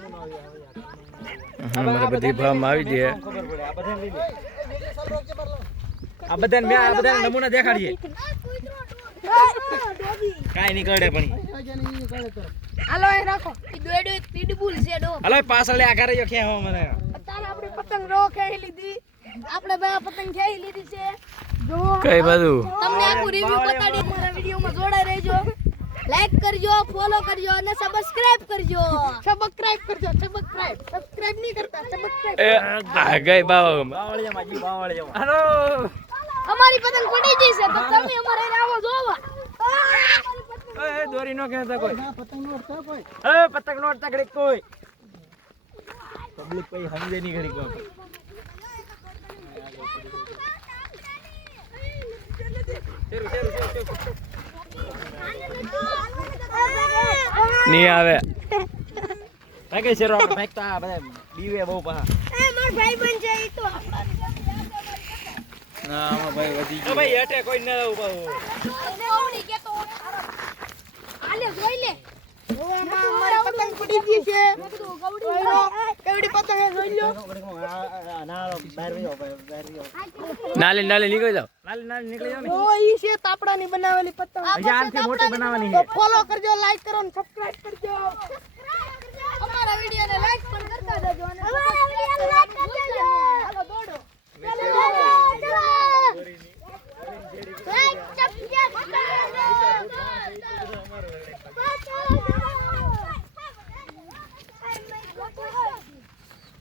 અમારે ભમ આવી આ આ નમૂના દેખાડીએ પણ હાલો એ રાખો એ દોડો પીડબુલ છે ડો મને આપણે પતંગ રો લીધી આપણે બે પતંગ ખેઈ લીધી છે જો કઈ તમને રિવ્યુ લાઈક કરજો ફોલો કરજો અને સબસ્ક્રાઇબ કરજો સબસ્ક્રાઇબ કરજો સબસ્ક્રાઇબ સબસ્ક્રાઇબ નહીં કરતા સબસ્ક્રાઇબ આ ગઈ બાવ બાવળિયા માજી બાવળિયા હેલો અમારી પતંગ પડી ગઈ છે તો તમે અમારે આવો જોવા દોરી નો કે પતંગ નો કોઈ પબ્લિક કોઈ સમજે નહીં ઘડી ની આવે કઈ કઈ શેરવા ફેંકતા બધા દીવે બહુ પાછા મારો ભાઈ બન જાય તો ના ભાઈ વધી ગયો ભાઈ એટે કોઈ ન ઉભો આલે જોઈ લે ઓ મા પતંગ પડી ગઈ છે ગવડી नाले नाले जा। ना ना निकल जाओ नाले नाले निकल जाओ ओ ये से तापड़ा नहीं बनने वाली पत्ता जान से मोटे बनवानी है तो फॉलो कर दो लाइक करो सब्सक्राइब कर दो हमारा वीडियो ने लाइक पर कर दो हमारा वीडियो ने लाइक कर दो चलो दौड़ो चलो चलो लाइक सब्सक्राइब कर दो हमारा लाइक कर दो हाय माय गॉड